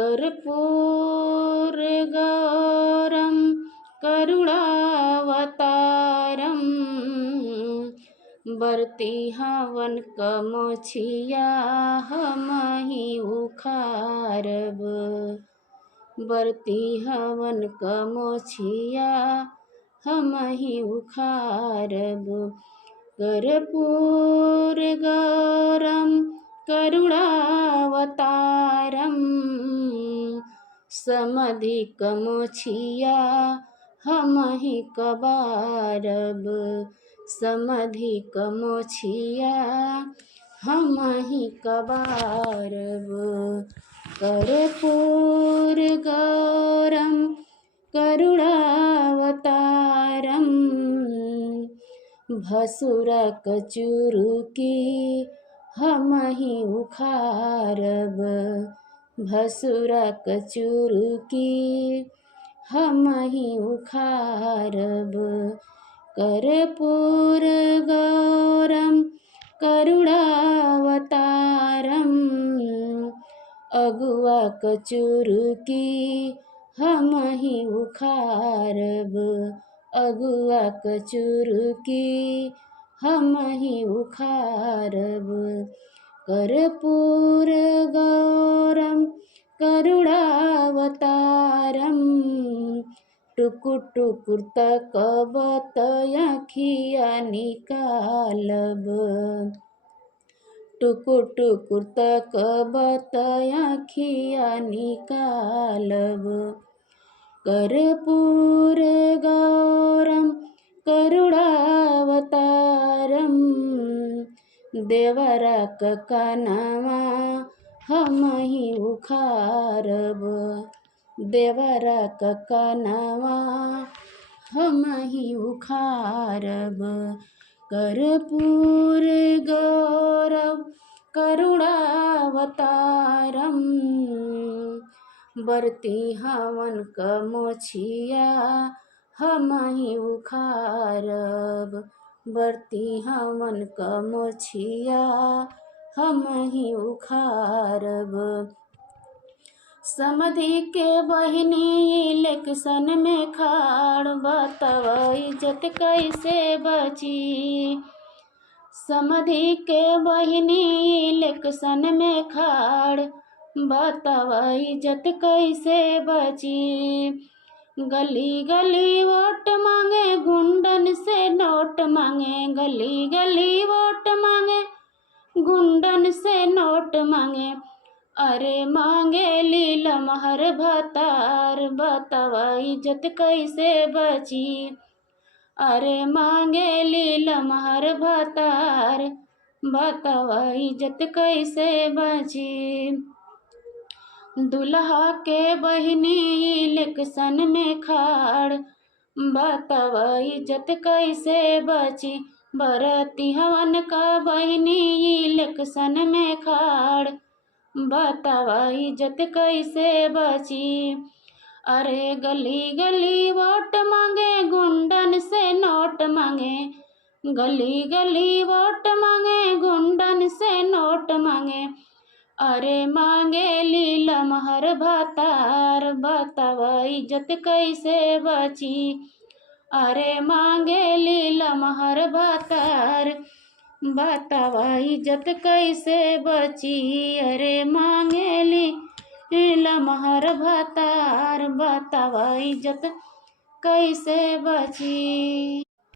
कर्पूरगौरं करुणावतारं बरती हवन कमोछिया हमहि उखारब। बरती हवन कमोछिया हमहि उखारब। कर्पूरगौरं करुणावतारं समधिकमोछिया हमहि कबारब। समधिकमोछिया हमहि कबारब। कर्पूरगौरं करुणावतारं भसुरक चुरुकी हमहि उखारब। भसुरक चुरुकी हमहि उखारब। कर्पूरगौरं करुणावतारं अगुआ कचुरुकी हमहि उखारब। अगुआ कचुरुकी हमहि उखारब। कर्पूरगौरं करुणावतारं टुकुर टुकुर तकबत आँखिया निकालब। टुकुर टुकुर तकबत आँखिया निकालब। कर्पूरगौरं करुणावतारं देवरक कानवा हमहि उखारब। देवरक कानवा हमहि उखारब। कर्पूरगौरं करुणावतारं बरती हवन कमोछिया हमहि उखारब। बरती हवन कमोछिया हमहि उखारब। समधि के बहिनी इलेक्शन में खाड़ बताव इज्जत कैसे बची। समधि के बहिनी इलेक्शन में खाड़ बताव इज्जत कैसे बची। गली गली वोट मांगे गुंडन से नोट मांगे। गली गली वोट मांगे गुंडन से नोट मांगे। अरे मांगे लमहर भतार बताव इज्जत कैसे बची। अरे मांगे लमहर भतार बताव इज्जत कैसे बची। दुल्हा के बहिनी इलेक्शन में खाड़ बताव इज्जत कैसे बची। बरती हवन का बहिनी इलेक्शन में खाड़ बताव इज्जत कैसे बची। अरे गली गली वोट मांगे गुंडन से नोट मांगे। गली गली वोट मांगे गुंडन से नोट मांगे। अरे मांगे लमहर भतार बताव इज्जत कैसे बची। अरे मांगे लमहर भतार बताव इज्जत कैसे बची। अरे मांगे लमहर भतार बताव इज्जत कैसे बची।